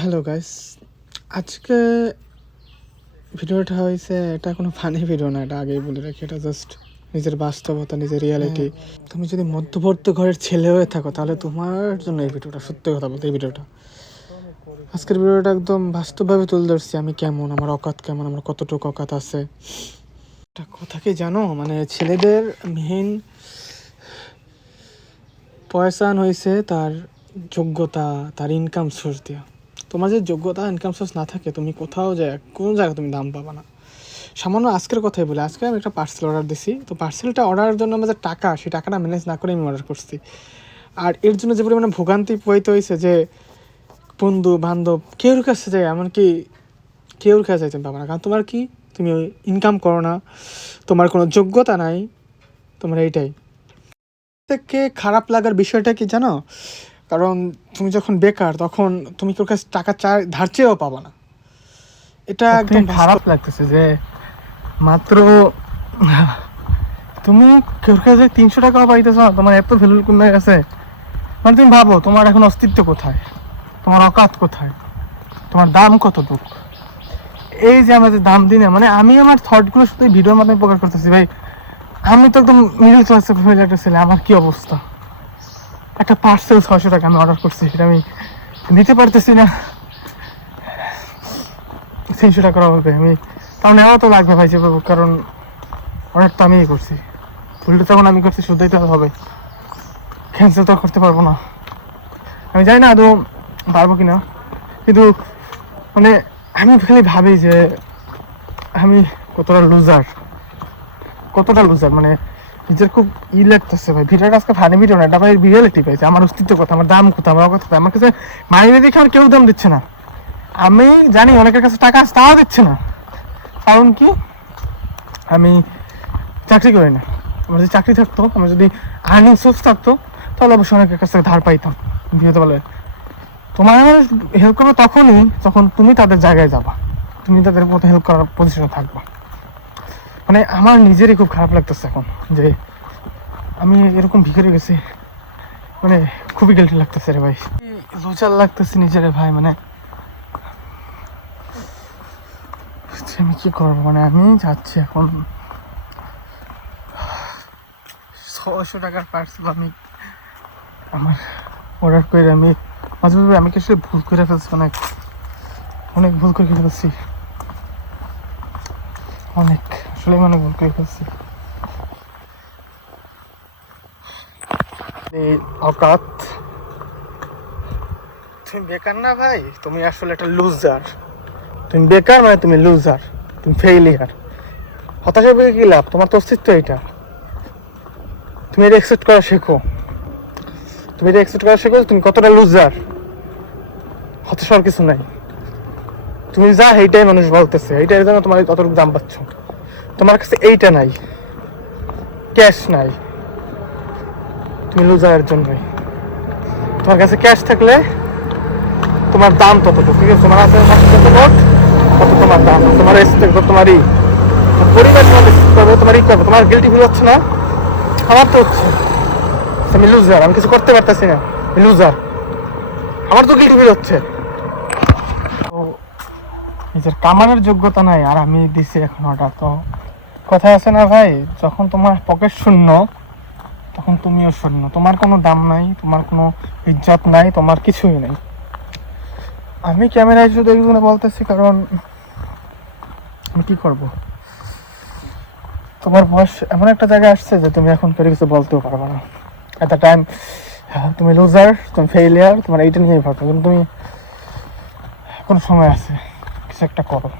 Hello guys, আজকে ভিডিওটা হয়েছে, এটা কোনো ফানি ভিডিও না, এটা আগেই বলে রাখি, এটা জাস্ট নিজের বাস্তবতা, নিজের রিয়ালিটি। তুমি যদি মধ্যবর্তী ঘরের ছেলে হয়ে থাকো তাহলে তোমার জন্য এই ভিডিওটা, সত্যি কথা বলতে এই ভিডিওটা, আজকের ভিডিওটা একদম বাস্তবভাবে তুলে ধরছি। আমি কেমন, আমার অকাত কেমন, আমার কতটুকু অকাত আছে। একটা কথা কি জানো, মানে ছেলেদের মেইন পয়সান হয়েছে তার যোগ্যতা, তার ইনকাম সোর্স দিয়া। তোমার যে যোগ্যতা, ইনকাম সোর্স না থাকে, তুমি কোথাও যায়, কোনো জায়গায় তুমি দাম পাবা না। সামান্য আজকের কথাই বলি, আজকে আমি একটা পার্সেল অর্ডার দিছি, তো পার্সেলটা অর্ডারের জন্য আমার যে টাকা, সেই টাকাটা ম্যানেজ না করে আমি অর্ডার করছি। আর এর জন্য যে পরিমাণে ভোগান্তি পোহাইতে হয়েছে, যে বন্ধু বান্ধব কেউর কাছে যায়, এমনকি কেউর কাছে যাইতে পারবে না। কারণ তোমার কি, তুমি ইনকাম করো না, তোমার কোনো যোগ্যতা নাই, তোমার এইটাই। থেকে খারাপ লাগার বিষয়টা কি জানো, কারণ তুমি যখন বেকার তখন তুমি কেউ কাছে টাকা ধার চেয়েও পাবো না। এটা একদম খারাপ লাগতেছে যে মাত্র তুমি কেউ কাছে 300 টাকাও পাইতেছ, তোমার এত ভ্যালু কমে গেছে। মানে তুমি ভাবো তোমার এখন অস্তিত্ব কোথায়, তোমার অকাত কোথায়, তোমার দাম কতটুক। এই যে আমাদের দাম দিনে, মানে আমি আমার থটগুলো শুধু ভিডিওর মাধ্যমে প্রকাশ করতেছি। ভাই আমি তো একদম মিডল ক্লাসের ফ্যামিলির একটা ছেলে, আমার কি অবস্থা। একটা পার্সেল 600 টাকা আমি অর্ডার করছি, সেটা আমি নিতে পারতেছি না 300 টাকার অভাবে। আমি কারণ নেওয়া তো লাগবে ভাই, যে কারণ অর্ডার তো আমিই করছি, উল্টো তখন আমি করছি, শুধুই তো হবে, ক্যান্সেল তো করতে পারবো না। আমি জানি না আদৌ পারবো কিনা, কিন্তু মানে আমি খালি ভাবি যে আমি কতটা লুজার, মানে নিজের খুব লাগতেছে ভাই। ভিডিওটা আজকে ফানি ভিডিও না, এটা ভাই রিয়েলিটি পাইছে। আমার অস্তিত্ব কথা, আমার দাম কোথায়, আমার কথা, আমার কাছে মাইনে দেখে আমার কেউ দাম দিচ্ছে না। আমি জানি অনেকের কাছে টাকা আছে, তাও দিচ্ছে না। কারণ কি, আমি চাকরি করি না। আমার যদি চাকরি থাকতো, আমার যদি আর্নিং সোর্স থাকতো, তাহলে অবশ্যই অনেকের কাছ থেকে ধার পাইতাম। বিয়েতে বলে তোমার হেল্প করবে তখনই যখন তুমি তাদের জায়গায় যাবা, তুমি তাদের মতো হেল্প করার পজিশনে থাকবা। মানে আমার নিজেরই খুব খারাপ লাগতেছে এখন যে আমি এরকম ভিখারি গেছি, মানে খুবই গিল্টি লাগতেছে রে ভাই, লুচার লাগতেছে নিজের ভাই। মানে আমি কি করবো, মানে আমি যাচ্ছি এখন 600 টাকার পার্সেল আমি আমার অর্ডার করে, আমি মাঝে মাঝে আমি কি আসলে ভুল করে ফেলছি, অনেক ভুল করে ফেলছি, অনেক আসলে অনেক ভুল করে ফেলছি। অকাত, তুমি বেকার না ভাই, তুমি আসলে একটা লুজার। তুমি বেকার মানে তুমি লুজার, তুমি ফেইলিয়ার। হতাশা পেয়ে কি লাভ, তোমার তো অস্তিত্ব এটা। তুমি এটা অ্যাকসেপ্ট করা শেখো, তুমি কতটা লুজার। হতাশার কিছু নাই, তুমি যা এইটাই মানুষ বলতেছে, এইটার জন্য তোমার ততটুকু দাম পাচ্ছ। তোমার কাছে এইটা নাই, ক্যাশ নাই, তুমি লুজারের জন্যই। তোমার কাছে ক্যাশ থাকলে তোমার দাম ততটুকু, ঠিক আছে? তোমার হাতে কত তোমার দাম, তোমার রেসপেক্ট, তোমারই পরিবার তোমারই করবে। তোমার গিল্টি ফিল হচ্ছে না? আমার তো হচ্ছে। আমি লুজার, আমি কিছু করতে পারতেছি না, লুজার, আমার তো গিল্টি ফিল হচ্ছে। নিজের কামানোর যোগ্যতা নাই, আর আমি দিছি এখন অর্ডার। তো কথা আছে না ভাই, যখন তোমার পকেট শূন্য তখন তুমিও শূন্য। তোমার কোনো দাম নাই, তোমার কোনো ইজ্জত নাই, তোমার কিছুই নাই। আমি ক্যামেরায় শুধু এগুলো বলতেছি কারণ আমি কি করব। তোমার বয়স এমন একটা জায়গায় আসছে যে তুমি এখন করে কিছু বলতেও পারবে না। এট দ্য টাইম তুমি লুজার, তুমি ফেইলিয়ার, তোমার এইটা নিয়েই ভাবছো, কিন্তু তুমি কোনো সময় আছে, কিছু একটা করো।